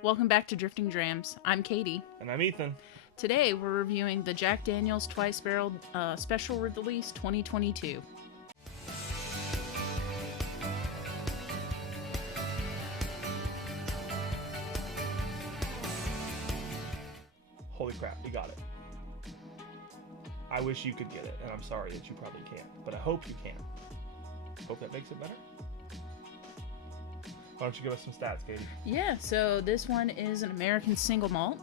Welcome back to Drifting Drams. I'm Katie. And I'm Ethan. Today we're reviewing the Jack Daniel's Twice Barreled Special Release 2022. Holy crap, you got it. I wish you could get it, and I'm sorry that you probably can't, but I hope you can. Hope that makes it better. Why don't you give us some stats, Katie? Yeah, so this one is an American single malt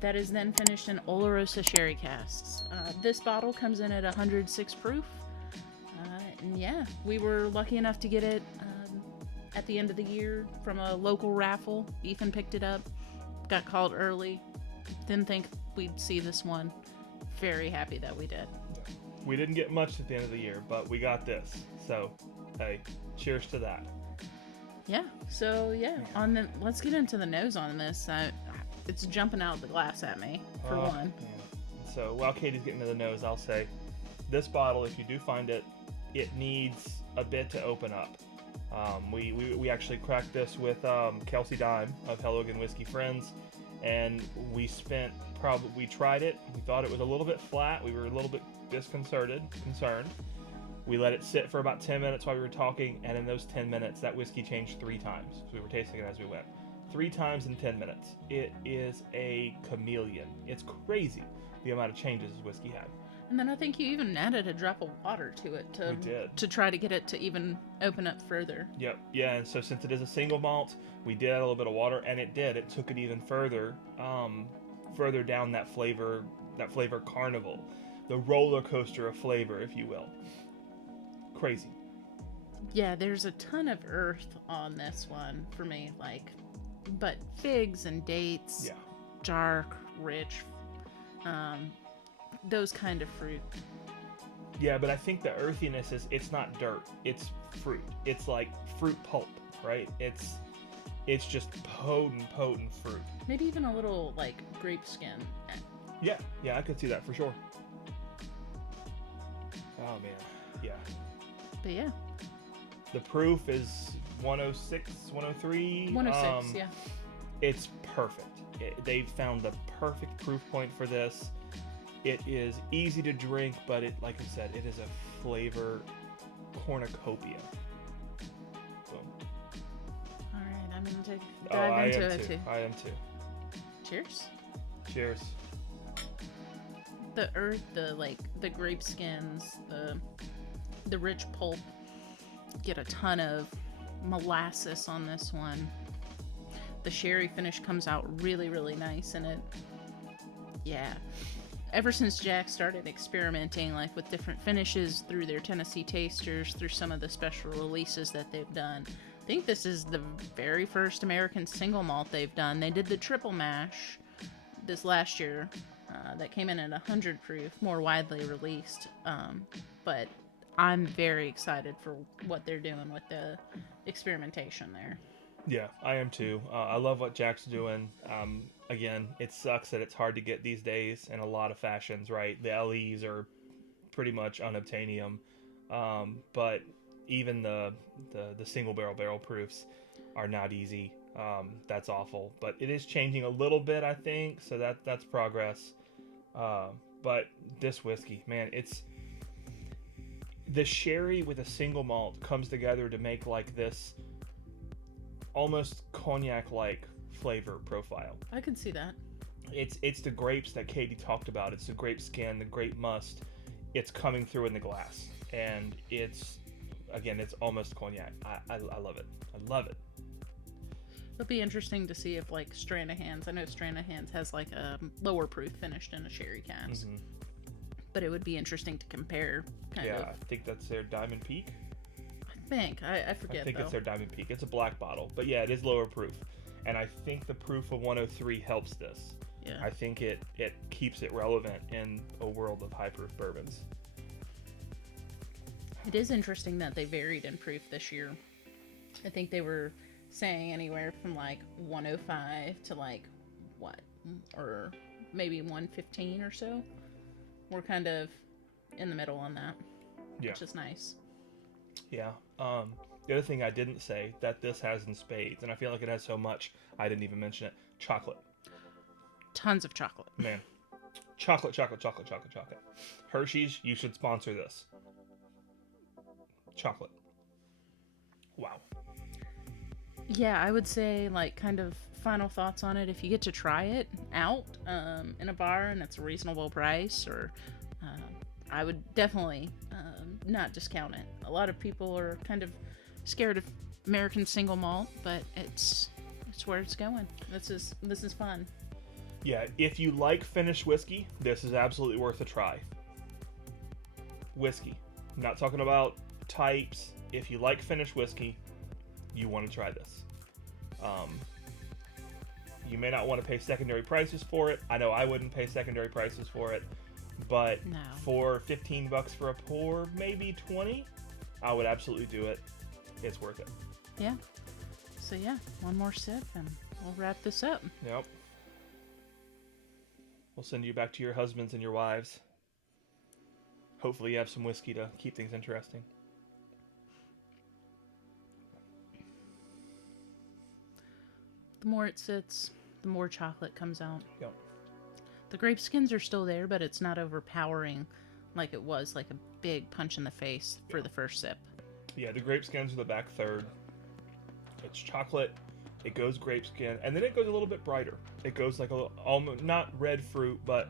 that is then finished in Olorosa sherry casks. This bottle comes in at 106 proof. And yeah, we were lucky enough to get it at the end of the year from a local raffle. Ethan picked it up, got called early. Didn't think we'd see this one. Very happy that we did. We didn't get much at the end of the year, but we got this. So, hey, cheers to that. Yeah, so let's get into the nose on this. It's jumping out of the glass at me, for one. Yeah. So while Katie's getting to the nose, I'll say this bottle, if you do find it, it needs a bit to open up. We actually cracked this with Kelsey Dime of Hellogan Whiskey Friends, and we tried it. We thought it was a little bit flat. We were a little bit concerned. We let it sit for about 10 minutes while we were talking, and in those 10 minutes, that whiskey changed 3 times. So we were tasting it as we went. 3 times in 10 minutes. It is a chameleon. It's crazy the amount of changes this whiskey had. And then I think you even added a drop of water to it to try to get it to even open up further. Yep. Yeah, and so since it is a single malt, we did add a little bit of water, and it did. It took it even further down that flavor carnival. The roller coaster of flavor, if you will. Crazy. Yeah, there's a ton of earth on this one for me, but figs and dates, yeah, dark, rich, those kind of fruit. Yeah, but I think the earthiness it's not dirt, it's fruit. It's like fruit pulp, right? It's just potent fruit. Maybe even a little grape skin. Yeah, I could see that for sure. Oh man, yeah. But yeah. The proof is 106, 103. 106, yeah. It's perfect. They've found the perfect proof point for this. It is easy to drink, but like I said, it is a flavor cornucopia. Boom. All right, I'm going to dive into it too. I am too. Cheers. Cheers. The earth, the grape skins, the rich pulp. Get a ton of molasses on this one. The sherry finish comes out really, really nice in it. Yeah. Ever since Jack started experimenting with different finishes through their Tennessee Tasters, through some of the special releases that they've done, I think this is the very first American single malt they've done. They did the triple mash this last year that came in at 100 proof, more widely released. But I'm very excited for what they're doing with the experimentation there. Yeah, I am too. I love what Jack's doing. Again, it sucks that it's hard to get these days in a lot of fashions, right? The LEs are pretty much unobtainium. But even the single barrel proofs are not easy. That's awful. But it is changing a little bit, I think. So that's progress. But this whiskey, man, the sherry with a single malt comes together to make this almost cognac-like flavor profile. I can see that. It's the grapes that Katie talked about. It's the grape skin, the grape must. It's coming through in the glass, and it's almost cognac. I love it. I love it. It'll be interesting to see if Stranahan's. I know Stranahan's has a lower proof finished in a sherry cask. Mm-hmm. But it would be interesting to compare. I think that's their Diamond Peak. I forget. I think it's their Diamond Peak. It's a black bottle, but yeah, it is lower proof, and I think the proof of 103 helps this. Yeah. I think it keeps it relevant in a world of high proof bourbons. It is interesting that they varied in proof this year. I think they were saying anywhere from 105 to what, or maybe 115 or so. We're kind of in the middle on that, which is nice. Yeah. The other thing I didn't say that this has in spades, and I feel like it has so much, I didn't even mention it. Chocolate. Tons of chocolate. Man. Chocolate, chocolate, chocolate, chocolate, chocolate. Hershey's, you should sponsor this. Chocolate. Wow. Yeah, I would say, like, kind of final thoughts on it. If you get to try it out in a bar and it's a reasonable price, or I would definitely not discount it. A lot of people are kind of scared of American single malt, but it's where it's going. This is fun. Yeah, if you like Finnish whiskey, this is absolutely worth a try. Whiskey. I'm not talking about types. If you like Finnish whiskey, you want to try this. You may not want to pay secondary prices for it. I know I wouldn't pay secondary prices for it, but No. for $15 for a pour, maybe 20, I would absolutely do it. It's worth it. Yeah. So yeah, one more sip and we'll wrap this up. Yep. We'll send you back to your husbands and your wives. Hopefully you have some whiskey to keep things interesting. The more it sits, the more chocolate comes out. Yep. The grape skins are still there, but it's not overpowering like it was, like a big punch in the face for the first sip. Yeah, the grape skins are the back third. It's chocolate. It goes grape skin, and then it goes a little bit brighter. It goes like a little, almost not red fruit, but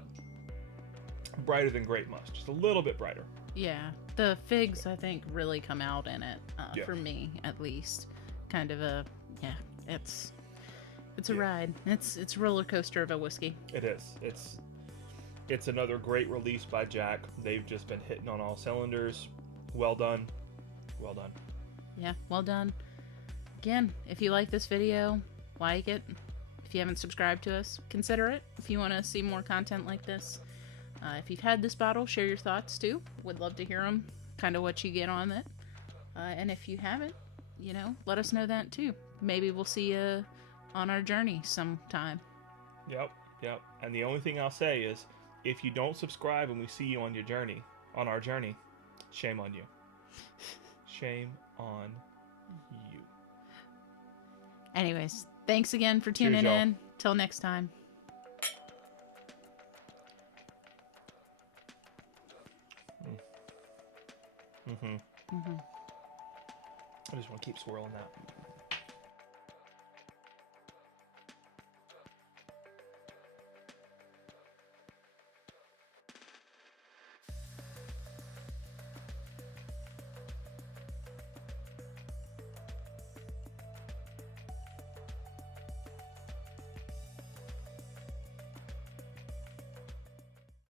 brighter than grape must. Just a little bit brighter. Yeah, the figs I think really come out in it Yeah. for me at least. Kind of a it's a ride. It's a roller coaster of a whiskey. It is. It's another great release by Jack. They've just been hitting on all cylinders. Well done. Well done. Yeah, well done. Again, if you like this video, like it. If you haven't subscribed to us, consider it. If you want to see more content like this. If you've had this bottle, share your thoughts too. Would love to hear them. Kind of what you get on it. And if you haven't, let us know that too. Maybe we'll see you on our journey sometime. Yep. And the only thing I'll say is, if you don't subscribe and we see you on our journey, shame on you. Shame on you. Anyways, thanks again for tuning Cheers, y'all. in. Till next time. I just want to keep swirling that.